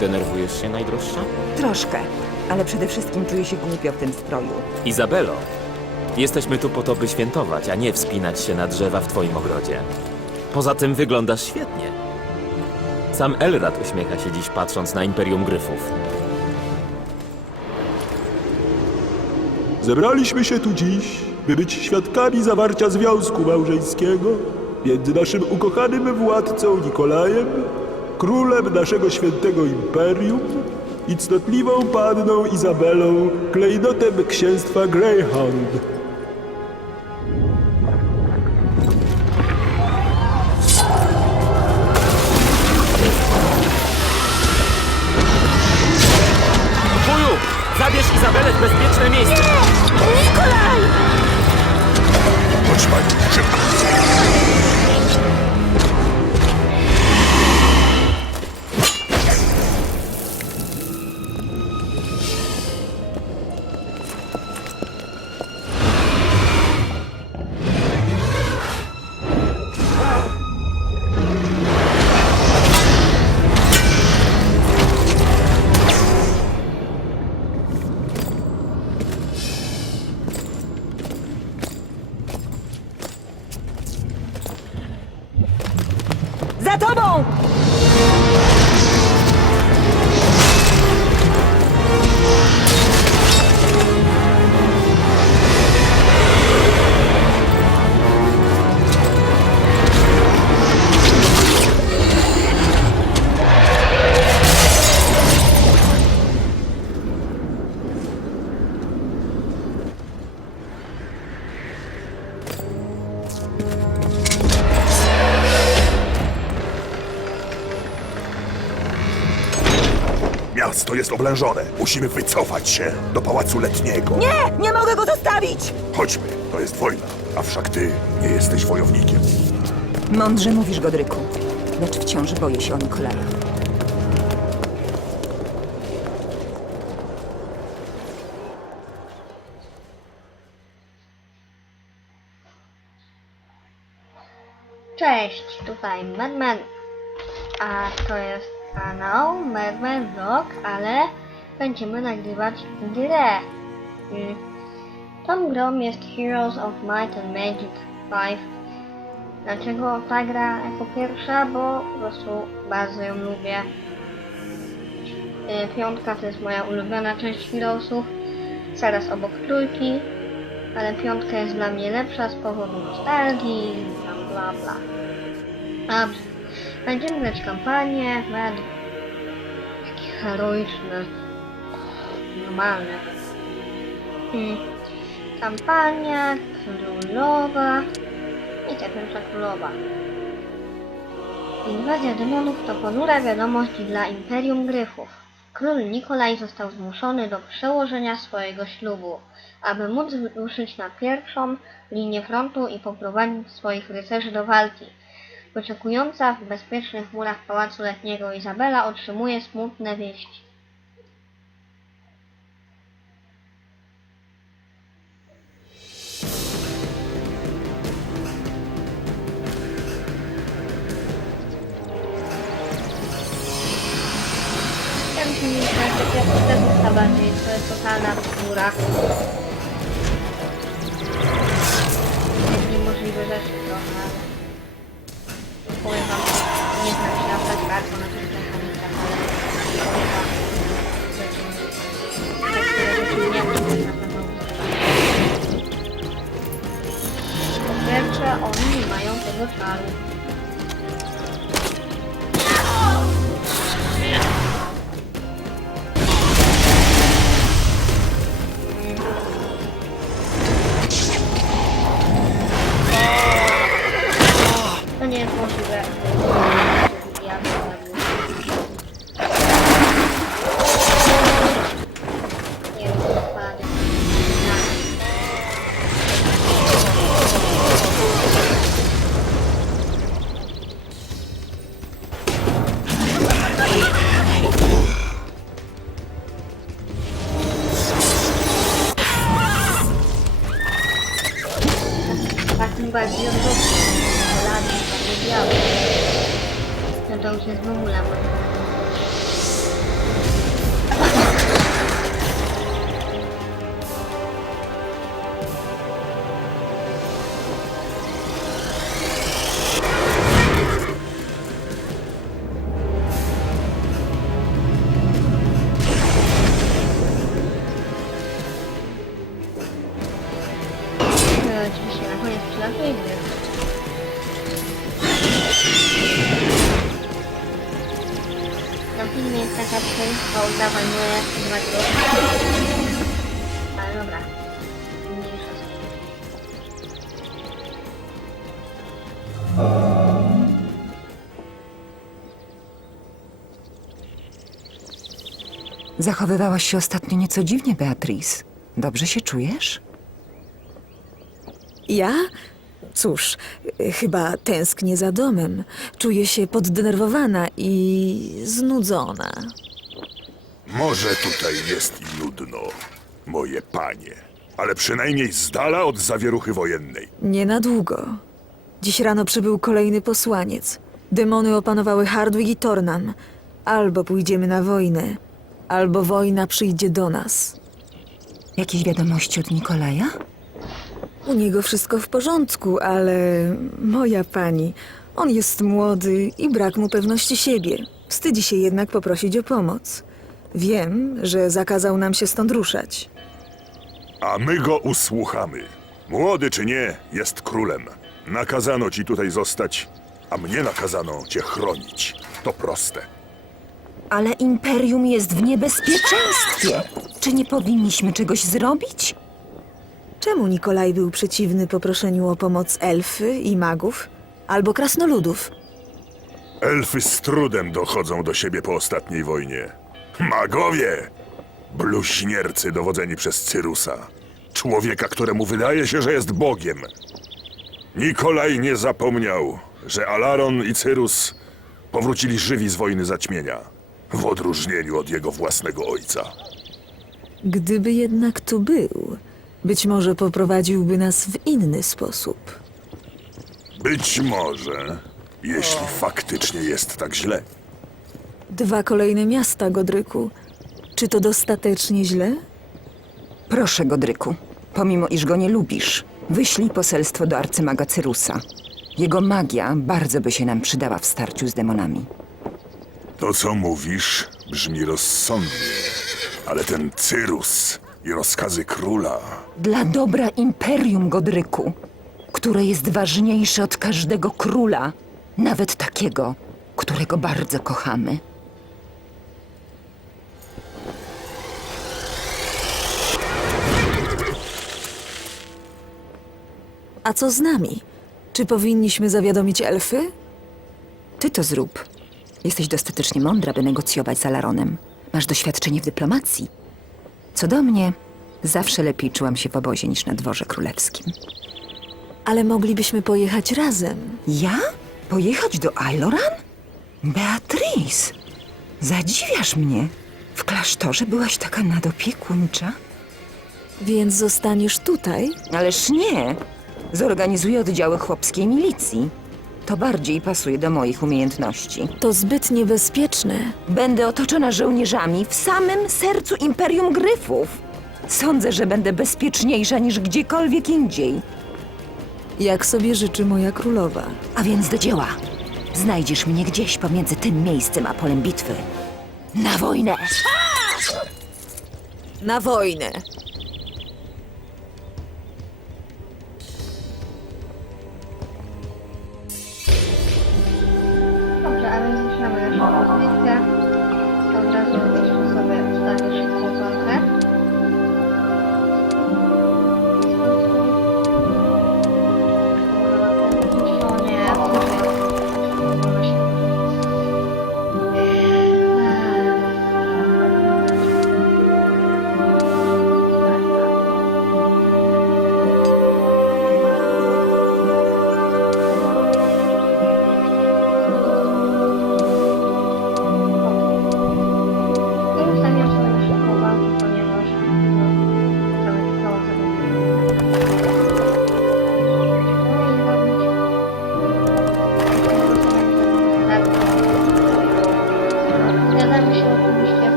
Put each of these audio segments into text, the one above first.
Denerwujesz się, najdroższa? Troszkę, ale przede wszystkim czuję się głupio w tym stroju. Izabelo, jesteśmy tu po to, by świętować, a nie wspinać się na drzewa w twoim ogrodzie. Poza tym wyglądasz świetnie. Sam Elrad uśmiecha się dziś patrząc na Imperium Gryfów. Zebraliśmy się tu dziś, by być świadkami zawarcia związku małżeńskiego między naszym ukochanym władcą Nikolajem, królem naszego świętego imperium i cnotliwą panną Izabelą, klejnotem księstwa Greyhound. Oblężone. Musimy wycofać się do Pałacu Letniego. Nie! Nie mogę go zostawić! Chodźmy, to jest wojna. A wszak ty nie jesteś wojownikiem. Mądrze mówisz, Godryku. Lecz wciąż boję się o Nikolaja. Cześć, tutaj Madman, a to jest kanał Madman Vlog, ale będziemy nagrywać grę. Tą grą jest Heroes of Might and Magic 5. Dlaczego ta gra jako pierwsza? Bo po prostu bardzo ją lubię. Y, Piątka to jest moja ulubiona część Heroesów, zaraz obok trójki, ale piątka jest dla mnie lepsza z powodu nostalgii, bla bla bla. Dobrze. Będziemy grać kampanię, będę taki heroiczny, normalny. Hmm. Kampania królowa i ta pierwsza królowa. Inwazja demonów to ponura wiadomość dla Imperium Gryfów. Król Nikolaj został zmuszony do przełożenia swojego ślubu, aby móc ruszyć na pierwszą linię frontu i poprowadzić swoich rycerzy do walki. Wyczekująca w bezpiecznych murach Pałacu Letniego Izabela otrzymuje smutne wieści. Taka bardziej, to jest rzeczy trochę. Powiem wam, nie znam się aż bardzo na tych mechanikach, ale nie wiem, oni nie mają tego czaru. faci invazion roșie, solară, mondială. Să adaugi mămula mea. Grosze. Ale dobra. Mniejsza z tym. Zachowywałaś się ostatnio nieco dziwnie, Beatrice. Dobrze się czujesz? Ja? Cóż, chyba tęsknię za domem. Czuję się poddenerwowana i znudzona. Może tutaj jest i nudno, moje panie. Ale przynajmniej z dala od zawieruchy wojennej. Nie na długo. Dziś rano przybył kolejny posłaniec. Demony opanowały Hardwig i Tornan. Albo pójdziemy na wojnę, albo wojna przyjdzie do nas. Jakieś wiadomości od Nikolaja? U niego wszystko w porządku, ale moja pani, on jest młody i brak mu pewności siebie. Wstydzi się jednak poprosić o pomoc. Wiem, że zakazał nam się stąd ruszać. A my go usłuchamy. Młody czy nie, jest królem. Nakazano ci tutaj zostać, a mnie nakazano cię chronić. To proste. Ale Imperium jest w niebezpieczeństwie. Czy nie powinniśmy czegoś zrobić? Czemu Nikolaj był przeciwny poproszeniu o pomoc elfy i magów albo krasnoludów? Elfy z trudem dochodzą do siebie po ostatniej wojnie. Magowie! Bluźniercy dowodzeni przez Cyrusa. Człowieka, któremu wydaje się, że jest Bogiem. Nikolaj nie zapomniał, że Alaron i Cyrus powrócili żywi z wojny zaćmienia. W odróżnieniu od jego własnego ojca. Gdyby jednak tu był, być może poprowadziłby nas w inny sposób. Być może, jeśli faktycznie jest tak źle. Dwa kolejne miasta, Godryku. Czy to dostatecznie źle? Proszę, Godryku, pomimo iż go nie lubisz, wyślij poselstwo do arcymaga Cyrusa. Jego magia bardzo by się nam przydała w starciu z demonami. To, co mówisz, brzmi rozsądnie. Ale ten Cyrus i rozkazy króla. Dla dobra Imperium, Godryku, które jest ważniejsze od każdego króla, nawet takiego, którego bardzo kochamy. A co z nami? Czy powinniśmy zawiadomić elfy? Ty to zrób. Jesteś dostatecznie mądra, by negocjować z Alaronem. Masz doświadczenie w dyplomacji. Co do mnie, zawsze lepiej czułam się w obozie niż na dworze królewskim. Ale moglibyśmy pojechać razem. Ja? Pojechać do Ailoran? Beatrice, zadziwiasz mnie. W klasztorze byłaś taka nadopiekuńcza? Więc zostaniesz tutaj? Ależ nie. Zorganizuję oddziały chłopskiej milicji. To bardziej pasuje do moich umiejętności. To zbyt niebezpieczne. Będę otoczona żołnierzami w samym sercu Imperium Gryfów. Sądzę, że będę bezpieczniejsza niż gdziekolwiek indziej. Jak sobie życzy moja królowa. A więc do dzieła. Znajdziesz mnie gdzieś pomiędzy tym miejscem a polem bitwy. Na wojnę! Na wojnę!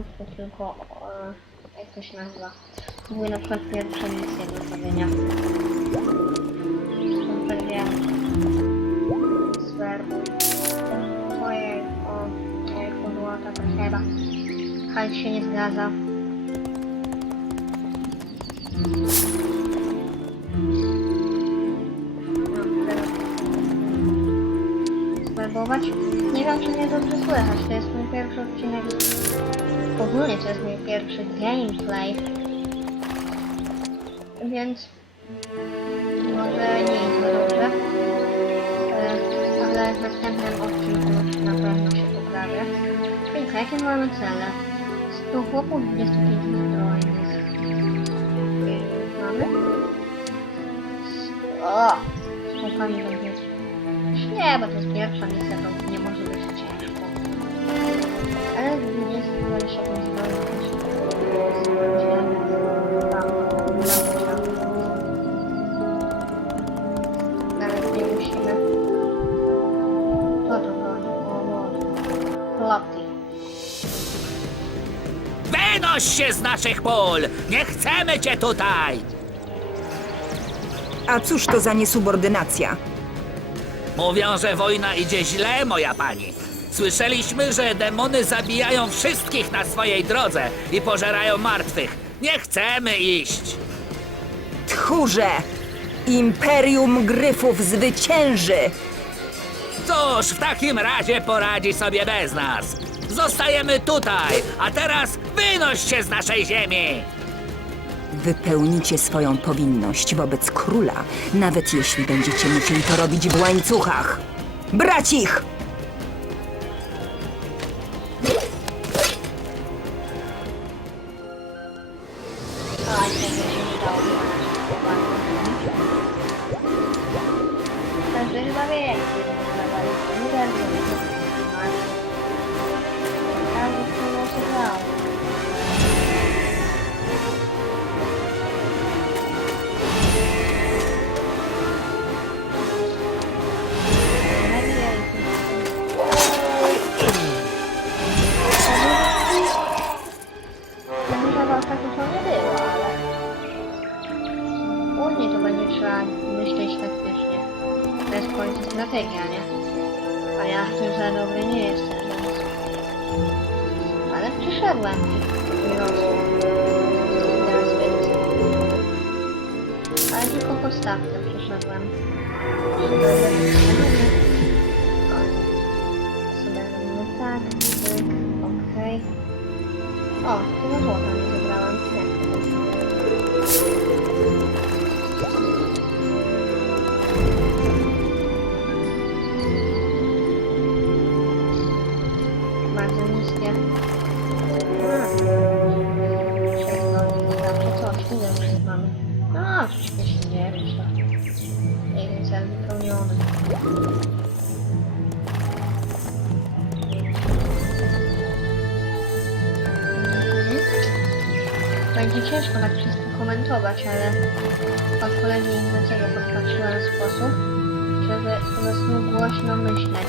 Y, samouczku, tylko e, jak to się nazywa. Były na przykład pierwsze misje do zrobienia. Super wiem. Zwerbuj. Ojej, o, złota to chyba. Hajs się nie zgadza. Nie wiem, czy mnie dobrze słychać. To jest mój pierwszy odcinek. Ogólnie to jest mój pierwszy gameplay. Więc może nie jest to dobrze. Ale w następnym odcinku na pewno się poprawię. Chwilka, jakie mamy cele? 100 chłopów, 25 zbrojnych. Mamy? O! Chłopami będzie nie, bo to jest pierwsza misja, to Wynoś się z naszych pól! Nie chcemy cię tutaj! A cóż to za niesubordynacja? Mówią, że wojna idzie źle, moja pani. Słyszeliśmy, że demony zabijają wszystkich na swojej drodze i pożerają martwych. Nie chcemy iść! Tchórze! Imperium Gryfów zwycięży! Cóż, w takim razie poradzi sobie bez nas. Zostajemy tutaj, a teraz wynoś się z naszej ziemi! Wypełnicie swoją powinność wobec króla, nawet jeśli będziecie musieli to robić w łańcuchach. Brać ich! Podstawkę przyszedłem. Sobie robimy tak, tyk, okej. O, tego złota nie zebrałem. Nie. Bardzo niskie. Będzie ciężko tak wszystko komentować, ale od kolegi Ignacego podpatrzyłem sposób, żeby po prostu głośno myśleć.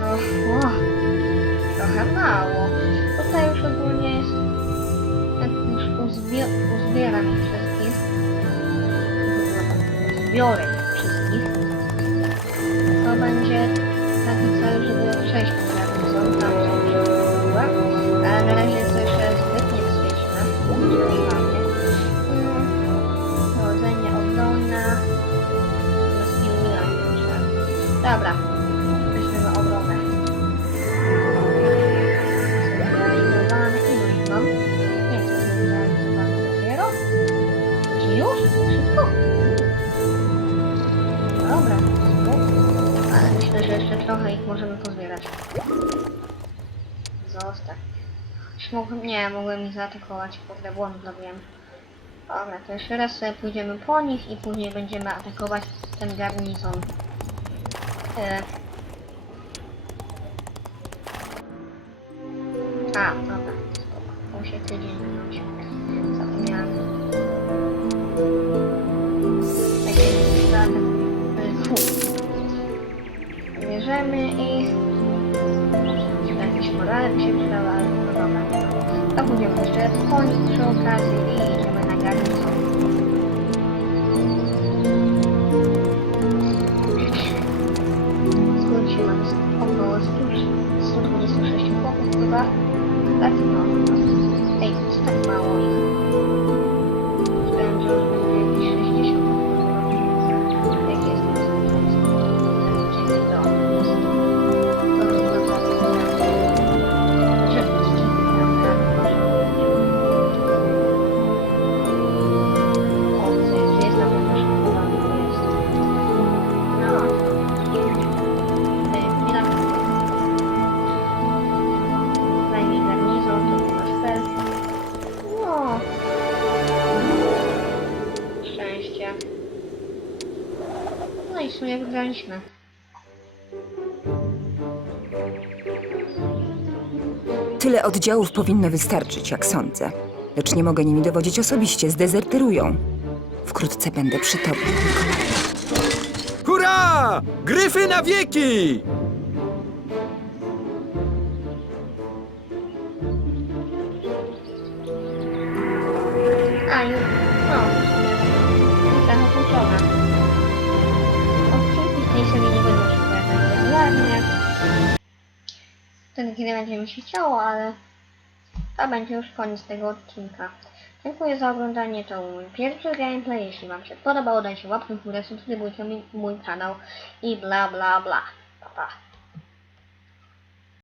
No, o, trochę mało. Tutaj już ogólnie jest, jak już uzbie, uzbieram ich wszystkich, zbiorę Zostań. Już Mogłem, nie, mogłem ich zaatakować, kurde, błąd zrobiłem. Dobra, to jeszcze raz sobie pójdziemy po nich i później będziemy atakować ten garnizon. E... A, dobra, spoko. Muszę tydzień minąć. Zapomniałem. Takie. Bierzemy ich. Ale by się no dobra. To będziemy jeszcze wchodzić przy okazji i idziemy na garnizon. Skrócie mamy około 100, 126 chłopów chyba. Tak, no. Wygraliśmy. Tyle oddziałów powinno wystarczyć, jak sądzę. Lecz nie mogę nimi dowodzić osobiście, zdezerterują. Wkrótce będę przy tobie. Hurra! Gryfy na wieki! A, już. Regularnie. Wtedy, kiedy będzie mi się chciało, ale to będzie już koniec tego odcinka. Dziękuję za oglądanie, to mój pierwszy gameplay. Jeśli Wam się podobało, dajcie łapkę w górę, subskrybujcie mi- mój kanał i bla bla bla. Pa, pa.